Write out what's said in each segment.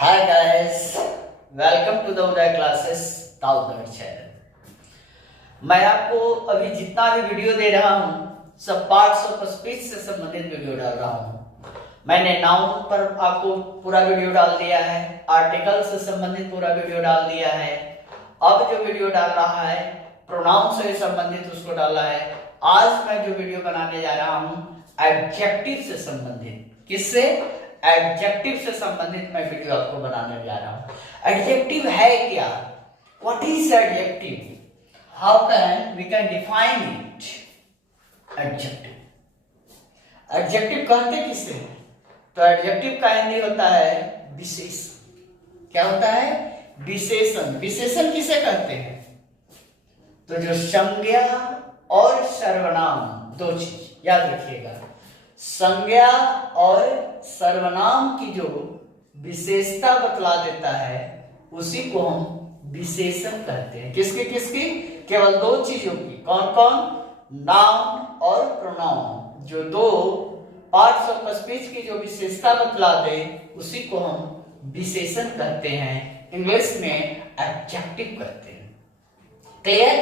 Hi guys, welcome to the Uday classes ताउदर channel. मैं आपको अभी जितना भी वीडियो दे रहा हूँ सब पार्ट्स ऑफ स्पीच से संबंधित वीडियो डाल रहा हूँ। मैंने नाउन पर आपको पूरा वीडियो डाल दिया है, आर्टिकल से संबंधित पूरा वीडियो डाल दिया है। अब जो वीडियो डाल रहा है प्रोनाउन से संबंधित उसको डाला है। आज मैं जो वीडियो बनाने जा रहा हूँ एडजेक्टिव से संबंधित, किससे? एडजेक्टिव से संबंधित मैं वीडियो आपको बनाने जा रहा हूं। एडजेक्टिव है क्या? What is adjective? How can we can define it? Adjective, adjective कहते किसे? तो एडजेक्टिव का हिंदी होता है विशेषण। क्या होता है? विशेषण। विशेषण किसे कहते हैं? तो जो संज्ञा और सर्वनाम, दो चीज याद रखिएगा। संज्ञा और सर्वनाम की जो विशेषता बतला देता है उसी को हम विशेषण कहते हैं। किसकी किसकी? केवल दो चीजों की। कौन कौन? नाउन और प्रोनाउन। जो दो पार्ट्स ऑफ स्पीच की जो विशेषता बतला दे उसी को हम विशेषण कहते हैं। इंग्लिश में एडजेक्टिव कहते हैं। क्लियर?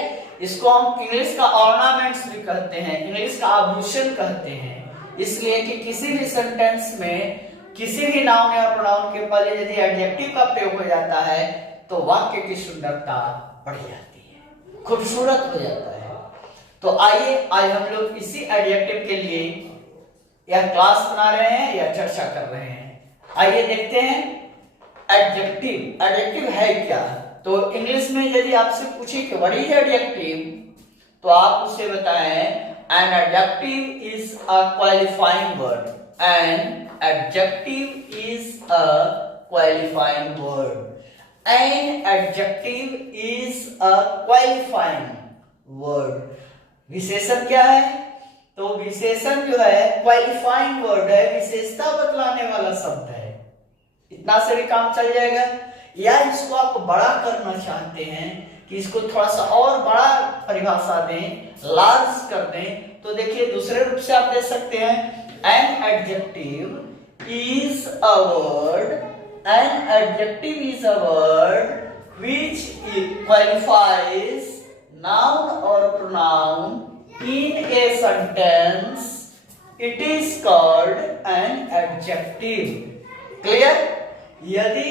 इसको हम इंग्लिश का ऑर्नामेंट्स भी कहते हैं, इंग्लिश का आभूषण कहते हैं। इसलिए कि किसी भी सेंटेंस में किसी भी नाउन या प्रोनाउन के पहले यदि एडजेक्टिव का प्रयोग हो जाता है तो वाक्य की सुंदरता बढ़ जाती है, खूबसूरत हो जाता है। तो आइए आज हम लोग इसी एडजेक्टिव के लिए यह क्लास बना रहे हैं या चर्चा कर रहे हैं। आइए देखते हैं एडजेक्टिव। एडजेक्टिव है क्या? तो इंग्लिश में यदि आपसे पूछे कि व्हाट इज एडजेक्टिव तो आप उसे बताएं an adjective is a qualifying word. An adjective is a qualifying word. An adjective is a qualifying word. विशेषण क्या है? तो विशेषण जो है क्वालिफाइंग वर्ड है, विशेषता बतलाने वाला शब्द है। इतना से भी काम चल जाएगा। या इसको आप बड़ा करना चाहते हैं कि इसको थोड़ा सा और बड़ा परिभाषा दें, लार्ज कर दें, तो देखिए दूसरे रूप से आप दे सकते हैं an adjective is a word, an adjective is a word which qualifies noun और pronoun in a sentence, it is called an adjective. Clear? यदि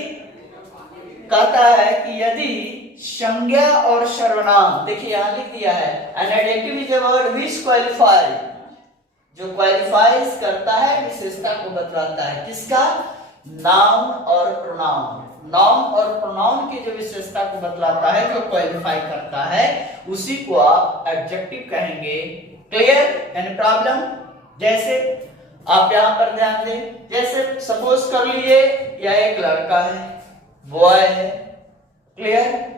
कहता है कि यदि संज्ञा और सर्वनाम, देखिए यहां लिख दिया है an adjective is a word which qualify, जो क्वालिफाइज करता है, विशेषता को बतलाता है। किसका? नाउन और प्रोनाउन। नाउन और प्रोनाउन की जो विशेषता को बतलाता है, जो क्वालिफाई करता है, उसी को आप एडजेक्टिव कहेंगे। क्लियर? Any problem? जैसे आप यहां पर ध्यान दें, जैसे सपोज कर लीजिए यह एक लड़का है, बॉय है। क्लियर?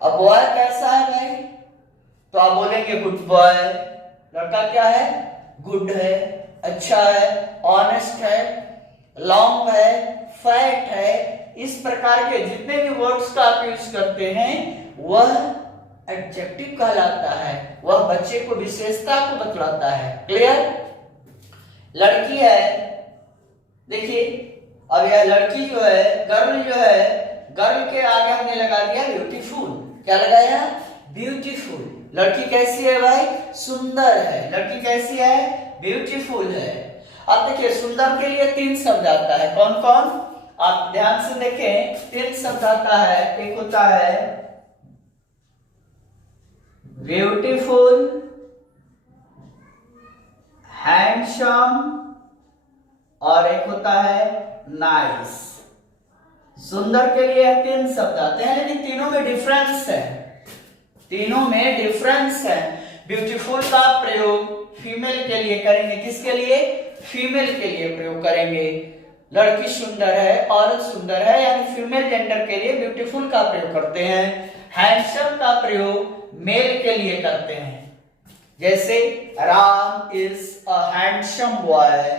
अब बॉय कैसा है भाई? तो आप बोलेंगे गुड बॉय। लड़का क्या है? गुड है, अच्छा है, ऑनेस्ट है, लॉन्ग है, फैट है। इस प्रकार के जितने भी वर्ड्स का आप यूज करते हैं वह एडजेक्टिव कहलाता है, वह बच्चे को विशेषता को बतलाता है। क्लियर? लड़की है, देखिए अब यह लड़की जो है, गर्ल जो है, गर्ल के आगे हमने लगा दिया ब्यूटीफुल। क्या लगाया? ब्यूटीफुल। लड़की कैसी है भाई? सुंदर है। लड़की कैसी है? ब्यूटीफुल है। अब देखिए सुंदर के लिए तीन शब्द आता है। कौन कौन? आप ध्यान से देखें, तीन शब्द आता है। एक होता है ब्यूटीफुल, हैंडसम और एक होता है नाइस। सुंदर के लिए तीन शब्द आते हैं, लेकिन तीनों में डिफरेंस है। तीनों में डिफरेंस है। ब्यूटीफुल का प्रयोग फीमेल के लिए करेंगे। किसके लिए? फीमेल के लिए प्रयोग करेंगे। लड़की सुंदर है, औरत सुंदर है, यानी फीमेल जेंडर के लिए ब्यूटीफुल का प्रयोग करते हैं। हैंडसम का प्रयोग मेल के लिए करते हैं। जैसे Ram is a handsome boy,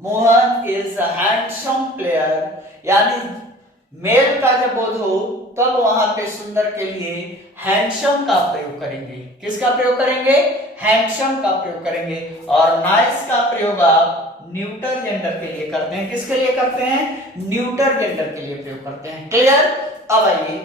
Mohan is a handsome player. यानी मेल का जब बोध हो तब वहां पे सुंदर के लिए हैंडसम का प्रयोग करेंगे। किसका प्रयोग करेंगे? हैंडसम का प्रयोग करेंगे। और नाइस का प्रयोग आप न्यूटर जेंडर के लिए करते हैं। किसके लिए करते हैं? न्यूटर जेंडर के लिए प्रयोग करते हैं। क्लियर? अब आइए,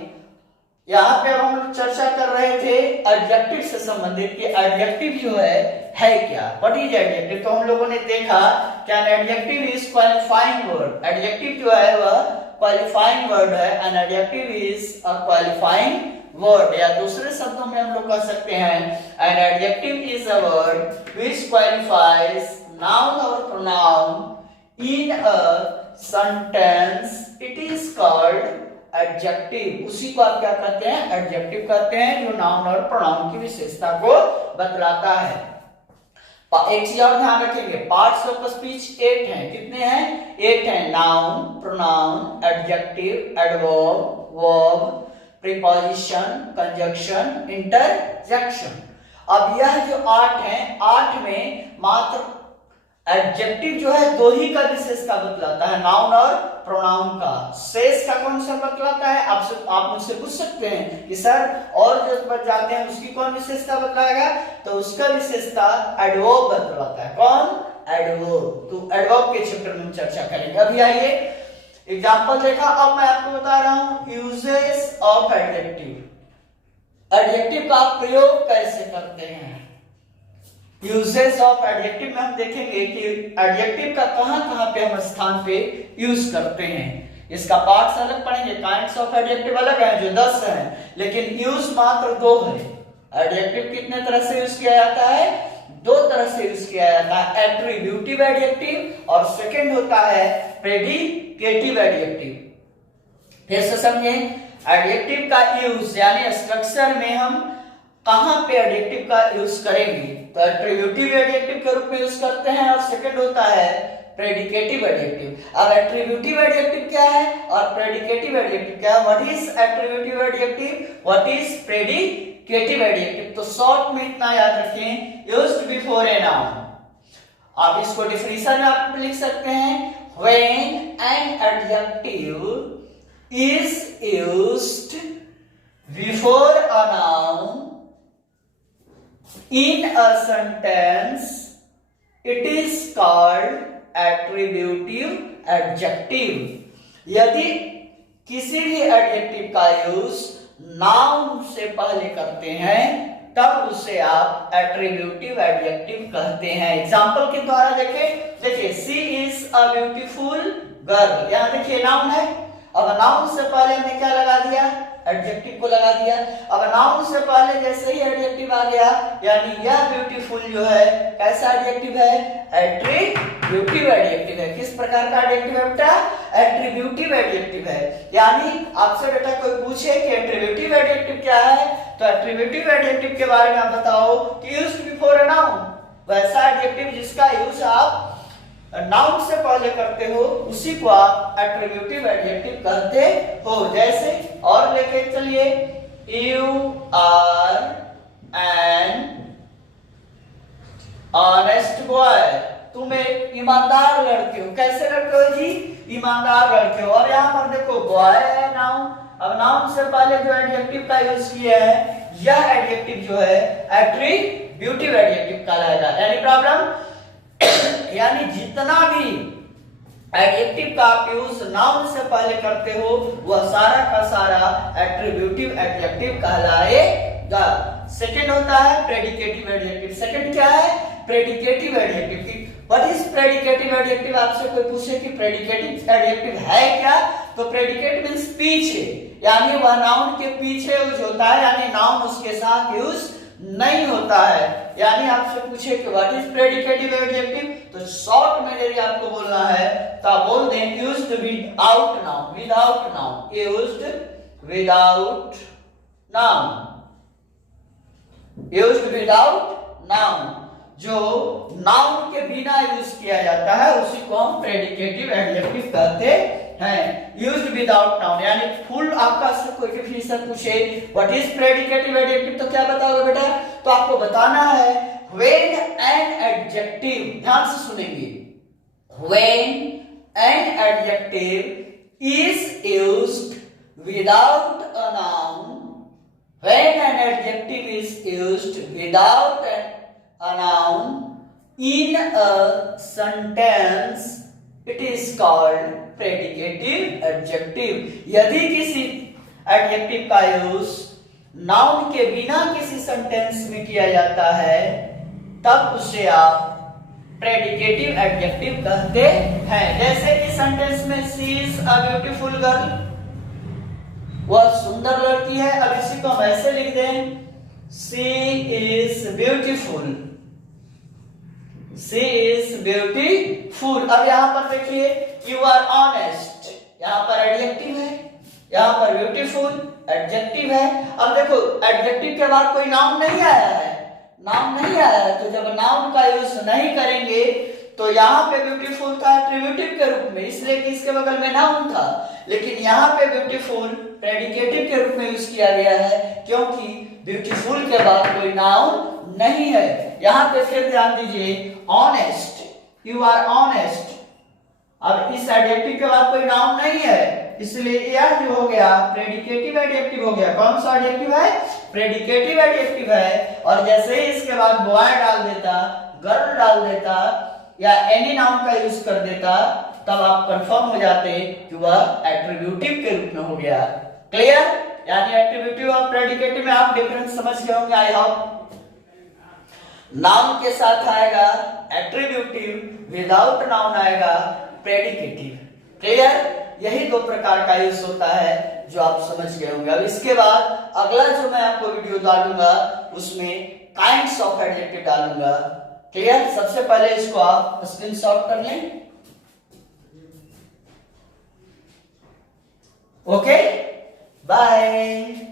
यहाँ पे अब हम लोग चर्चा कर रहे थे एडजेक्टिव से संबंधित कि एडजेक्टिव जो है क्या? What is adjective? तो हम लोगों ने देखा कि an adjective is qualifying word. Adjective जो है वह क्वालिफाइंग वर्ड है। An adjective is a qualifying word, या दूसरे शब्दों में हम लोग कह सकते हैं an adjective is a word which qualifies noun और pronoun in a sentence, it is called adjective. उसी को आप क्या कहते हैं? एडजेक्टिव कहते हैं, जो नाउन और प्रोनाउन की विशेषता को बतलाता है। एक चीज और ध्यान रखेंगे, पार्ट्स ऑफ स्पीच 8 हैं। कितने हैं? 8 हैं। Noun, pronoun, adjective, adverb, verb, preposition, conjunction, interjection. अब यह जो 8 हैं, 8 में मात्र एडजेक्टिव जो है दो ही का विशेषता बतलाता है, नाउन और प्रोनाउन का। शेष का कौन सा बतलाता है? आप मुझसे पूछ सकते हैं कि सर और जो बच जाते हैं उसकी कौन विशेषता बतलाएगा? तो उसका विशेषता एडवर्ब बतलाता है। कौन? एडवर्ब। तो एडवर्ब के चैप्टर में हम चर्चा करेंगे। अभी आइए एग्जांपल देखा। अब मैं आपको बता रहा हूं यूजेस ऑफ एडजेक्टिव। एडजेक्टिव का प्रयोग कैसे करते हैं? यूजेस ऑफ एडजेक्टिव में हम देखेंगे कि एडजेक्टिव का कहां पे हम स्थान पे यूज करते हैं। इसका पार्ट्स अलग पढ़ेंगे। काइंड्स ऑफ एडजेक्टिव अलग है जो 10 हैं, लेकिन यूज मात्र 2 है। एडजेक्टिव कितने तरह से यूज किया जाता है? 2 तरह से यूज किया जाता है, एट्रीब्यूटिव एडजेक्टिव और सेकंड होता है प्रेडिकेटिव एडजेक्टिव। फिर से समझें, एडजेक्टिव का यूज यानी स्ट्रक्चर में हम कहां पे एडजेक्टिव का यूज करेंगे? तो एट्रीब्यूटिव एडजेक्टिव के रूप में यूज करते हैं, और सेकंड होता है प्रेडिकेटिव एडजेक्टिव। अब एट्रीब्यूटिव एडजेक्टिव क्या है और प्रेडिकेटिव एडजेक्टिव क्या है? What is attributive adjective, what is predicative adjective? तो शॉर्ट में इतना याद रखें, यूज्ड बिफोर ए नाउन। आप इसको डिफिनेशन में आप लिख सकते हैं, when an adjective is used before a noun in a sentence, it is called attributive adjective। यदि किसी भी एडजेक्टिव का यूज नाउन से पहले करते हैं तब उसे आप एट्रीब्यूटिव एडजेक्टिव कहते हैं। एग्जांपल के द्वारा देखिए सी इज अ ब्यूटीफुल गर्ल। यहां देखिए नाउन है। अब नाउन से पहले हमने क्या लगा दिया? एडजेक्टिव को लगा दिया। अब नाउन से पहले जैसे ही एडजेक्टिव आ गया, यानी यह ब्यूटीफुल जो है कैसा एडजेक्टिव है? एट्रीब्यूटिव एडजेक्टिव है। किस प्रकार का एडजेक्टिव है बेटा? एट्रीब्यूटिव एडजेक्टिव है। यानी आपसे बेटा कोई पूछे कि एट्रीब्यूटिव एडजेक्टिव क्या है, तो एट्रीब्यूटिव एडजेक्टिव के बारे में आप बताओ कि यूज्ड बिफोर अ नाउन। वैसा एडजेक्टिव जिसका यूज आप नाउन से पहले करते हो उसी को आप एट्रीब्यूटिव एडजेक्टिव कहते हो। जैसे और लेके चलिए, you are an honest boy. तुम एक ईमानदार लड़के हो। कैसे लड़के हो जी? ईमानदार लड़के हो। और यहाँ पर देखो बॉय है नाउन। अब नाउन से पहले जो एडजेक्टिव का यूज किया है, यह एडजेक्टिव जो है एट्रीब्यूटिव एडजेक्टिव कहलाएगा। Any problem? यानी जितना भी एडजेक्टिव का आप यूज नाउन से पहले करते हो वह सारा का सारा एट्रीब्यूटिव एडजेक्टिव कहलाएगा। सेकंड होता है प्रेडिकेटिव एडजेक्टिव। सेकंड क्या है? Predicative adjective. What is predicative adjective? आपसे कोई पूछे कि प्रेडिकेटिव एडजेक्टिव है क्या, तो प्रेडिकेट मींस पीछे, यानी वह नाउन के पीछे यूज होता है, यानी नाउन उसके साथ यूज नहीं होता है। यानी आपसे पूछे कि व्हाट इज प्रेडिकेटिव एडजेक्टिव, तो शॉर्ट में यदि आपको बोलना है तो आप बोल दें used without noun. Without noun, used without noun, used without noun. जो नाउन के बिना यूज किया जाता है उसी को हम प्रेडिकेटिव एडजेक्टिव कहते हैं। यूज्ड विदाउट नाउन, यानी फुल आपका से कोई डिफिनेशन पूछे व्हाट इज प्रेडिकेटिव एडजेक्टिव, तो क्या बताओगे बेटा? तो आपको बताना है व्हेन एन एडजेक्टिव, ध्यान से सुनेंगे, when an adjective is used without a noun. When an adjective is used without a noun in a sentence, it is called predicative adjective. यदि किसी adjective का यूज नाउन के बिना किसी सेंटेंस में किया जाता है तब उसे आप प्रेडिकेटिव एडजेक्टिव कहते हैं। जैसे कि सेंटेंस में she is a beautiful girl, वह सुंदर लड़की है। अब इसी को हम ऐसे लिख दें, she is beautiful, she is beautiful. अब यहां पर देखिए यू आर ऑनेस्ट, यहां पर एडजेक्टिव है, यहां पर ब्यूटीफुल एडजेक्टिव है। अब देखो एडजेक्टिव के बाद कोई नाउन नहीं आया है, नाउन नहीं आया है, तो जब नाउन का यूज नहीं करेंगे तो यहाँ पे ब्यूटीफुल था एट्रीब्यूटिव के रूप में, इसलिए कि इसके बगल में नाउन था, लेकिन यहाँ पे ब्यूटीफुल प्रेडिकेटिव के रूप में यूज किया गया है क्योंकि ब्यूटीफुल के बाद कोई नाउन नहीं है। यहाँ पे फिर ध्यान दीजिए, ऑनेस्ट, यू आर ऑनेस्ट। अब इस एडजेक्टिव के बाद कोई नाउन नहीं है, इसलिए यह जो हो गया प्रेडिकेटिव एडजेक्टिव हो गया। कौन सा एडजेक्टिव है? प्रेडिकेटिव एडजेक्टिव है। और जैसे ही इसके बाद बॉय डाल देता, गर्ल डाल देता या एनी नाउन का यूज कर देता, तब आप कंफर्म हो जाते कि वह एट्रीब्यूटिव के रूप में हो गया। क्लियर? यानी एट्रीब्यूटिव और प्रेडिकेटिव में आप डिफरेंस समझ गए होंगे आई होप। नाउन के साथ आएगा एट्रीब्यूटिव, विदाउट नाउन आएगा प्रेडिकेटिव। क्लियर? यही दो प्रकार का यूज होता है जो आप समझ गए होंगे। अब इसके बाद अगला जो मैं आपको वीडियो डालूंगा उसमें काइंड्स ऑफ एडजेक्टिव डालूंगा। क्लियर? सबसे पहले इसको आप स्क्रीनशॉट कर लें। Okay, bye.